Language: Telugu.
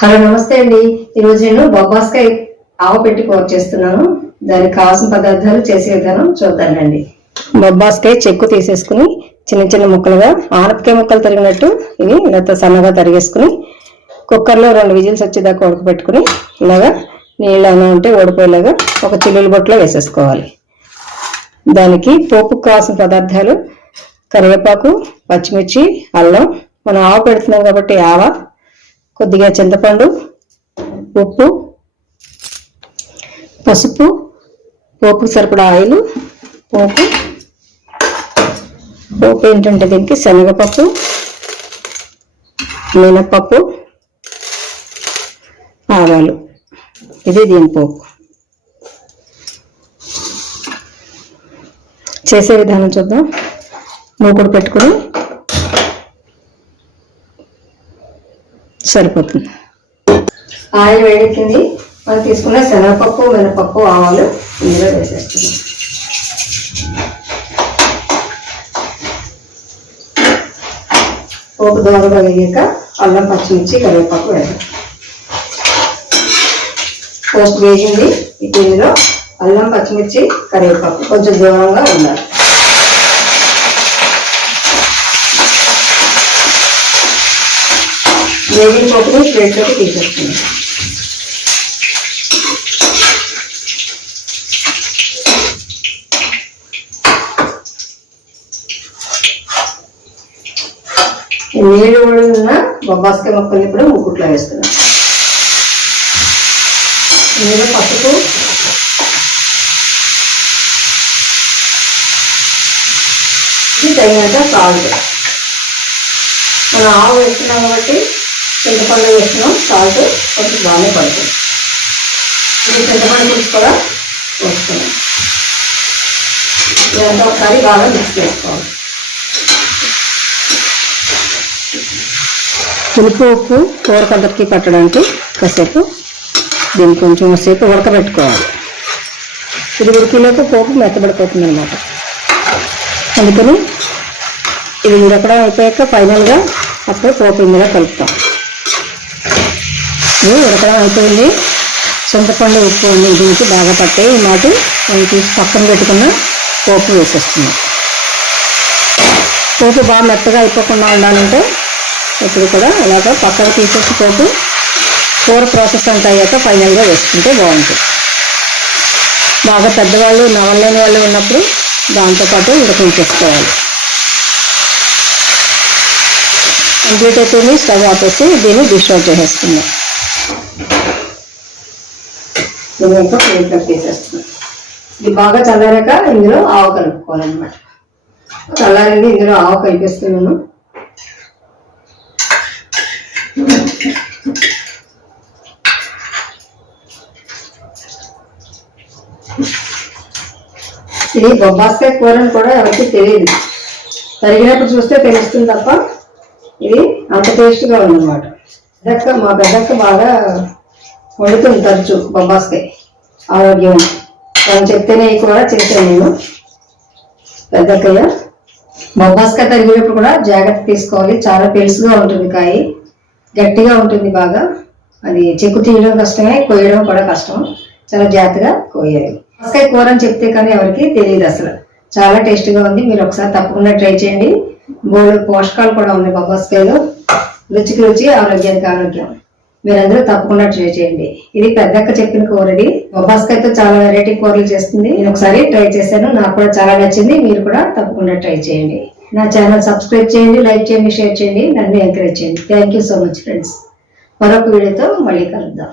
హలో నమస్తే అండి. ఈరోజు నేను బొబ్బాస్కాయ ఆవు పెట్టి కూర చేస్తున్నాను. దానికి కావాల్సిన పదార్థాలు చేసే విధానం చూద్దానండి. బొబ్బాస్కాయ చెక్కు తీసేసుకుని చిన్న చిన్న ముక్కలుగా ఆనపకాయ ముక్కలు తరిగినట్టు ఇవి ఇలా సన్నగా తరిగేసుకుని కుక్కర్లో రెండు విజిల్స్ వచ్చేదాకా ఉడకబెట్టుకుని ఇలాగా నీళ్ళు అయినా ఉంటే ఓడిపోయేలాగా ఒక చిల్లుల బొట్టులో వేసేసుకోవాలి. దానికి పోపుకు కావాల్సిన పదార్థాలు కరివేపాకు పచ్చిమిర్చి అల్లం. మనం ఆవ పెడుతున్నాం కాబట్టి ఆవ కొద్దిగా చింతపండు ఉప్పు పసుపు పోపు సరిపడా ఆయిల్ పోపు. పోపు ఏంటంటే దీనికి శనగపప్పు మినపప్పు ఆవాలు. ఇది దీని పోపు. చేసే విధానం చూద్దాం. మూకుడు పెట్టుకుని సరిపోతుంది. ఆయిల్ వేడెక్కింది. మనం తీసుకున్న శనగపప్పు మినపప్పు ఆవాలు ఇందులో వేసేస్తున్నాం. పోపు దోరగా వేయక అల్లం పచ్చిమిర్చి కరివేపాకు వేద్దాం. పోస్ట్ వేగింది. ఈ ఇందులో అల్లం పచ్చిమిర్చి కరివేపాకు కొంచెం దూరంగా ఉండాలి. వేగిన పోపుని ప్లేట్లోకి తీసేస్తుంది. నీళ్ళు కూడా ఉన్న బొబ్బాస్కాయ మొక్కల్ని ఇప్పుడు ముక్కుట్లో వేస్తున్నాం. ఇందులో పసుపు తగినట్టు తగినంత సాల్ట్. మనం ఆవు వేస్తున్నాం కాబట్టి చింతపండు వేస్తున్నాం సాల్ట్ కొంచెం బాగానే పడుతుంది. ఇది చింతపండు పులుసు కూడా వేసుకున్నాం ఇదంతా ఒకసారి బాగా మిక్స్ చేసుకోవాలి. పులుపు ఉప్పు కూర పట్టడానికి కాసేపు దీన్ని కొంచెం సేపు ఉడకబెట్టుకోవాలి. ఇది ఉడికిలోపు పోపు మెత్తబడిపోతుంది అనమాట అందుకని ఇది ఉడకడం అయిపోయాక ఫైనల్గా అప్పుడు పోపు ఇందులో కలుపుతాం. ఉడకడం అయిపోయింది. చింతపండు ఉప్పు అన్ని దీనికి బాగా పట్టాయి ఈ మాట మనం తీసి పక్కన పెట్టుకున్న పోపు వేసేస్తున్నాం. పోపు బాగా మెత్తగా అయిపోకుండా ఉండాలంటే ఇప్పుడు కూడా ఇలాగ పక్కన తీసేసి పోపు కూర ప్రాసెస్ అంతా అయ్యాక ఫైనల్గా వేసుకుంటే బాగుంటుంది. బాగా పెద్దవాళ్ళు నవలేని వాళ్ళు ఉన్నప్పుడు దాంతోపాటు ఉడికించేసుకోవాలి. కంప్లీట్ అయిపోయింది స్టవ్ ఆపేసి దీన్ని డిష్ అవుట్ చేసేస్తున్నాం దీంతో ప్లేట్లోకి ఇది బాగా చల్లారాక ఇందులో ఆవు కలుపుకోవాలన్నమాట. చల్లారింది ఇందులో ఆవు కలిపిస్తున్నాను. ఇది బొబ్బాస్కాయ కూర అని కూడా ఎవరికి తెలియదు. తరిగినప్పుడు చూస్తే తెలుస్తుంది తప్ప ఇది అంత టేస్ట్గా ఉందన్నమాట. పెద్దక్క మా పెద్దక్క బాగా వండుతుంది తరచు బొబ్బాస్కాయ. ఆరోగ్యం తను చెప్తేనే కూడా చేశాను నేను. పెద్దక్కయ్య. బొబ్బాస్కాయ తరిగినప్పుడు కూడా జాగ్రత్త తీసుకోవాలి. చాలా పెలుసుగా ఉంటుంది కాయ. గట్టిగా ఉంటుంది బాగా. అది చెక్కు తీయడం కష్టమే కోయడం కూడా కష్టం. చాలా జాగ్రత్తగా కోయాలి. బొబ్బాస్కాయ కూర అని చెప్తే కానీ ఎవరికి తెలియదు అసలు. చాలా టేస్టీగా ఉంది. మీరు ఒకసారి తప్పకుండా ట్రై చేయండి. బోర్డు పోషకాలు కూడా ఉన్నాయి బొబ్బాస్కాయలో. రుచికి రుచి ఆరోగ్యానికి ఆరోగ్యం. మీరందరూ తప్పకుండా ట్రై చేయండి. ఇది పెద్దక్క చెప్పిన కూర ఇది. బొబ్బాస్కాయతో చాలా వెరైటీ కూరలు చేస్తుంది. నేను ఒకసారి ట్రై చేశాను. నాకు కూడా చాలా నచ్చింది. మీరు కూడా తప్పకుండా ట్రై చేయండి. నా ఛానల్ సబ్స్క్రైబ్ చేయండి లైక్ చేయండి షేర్ చేయండి. నన్ను ఎంకరేజ్ చేయండి. Thank you so much friends మరొక వీడియోతో మళ్ళీ కలుద్దాం.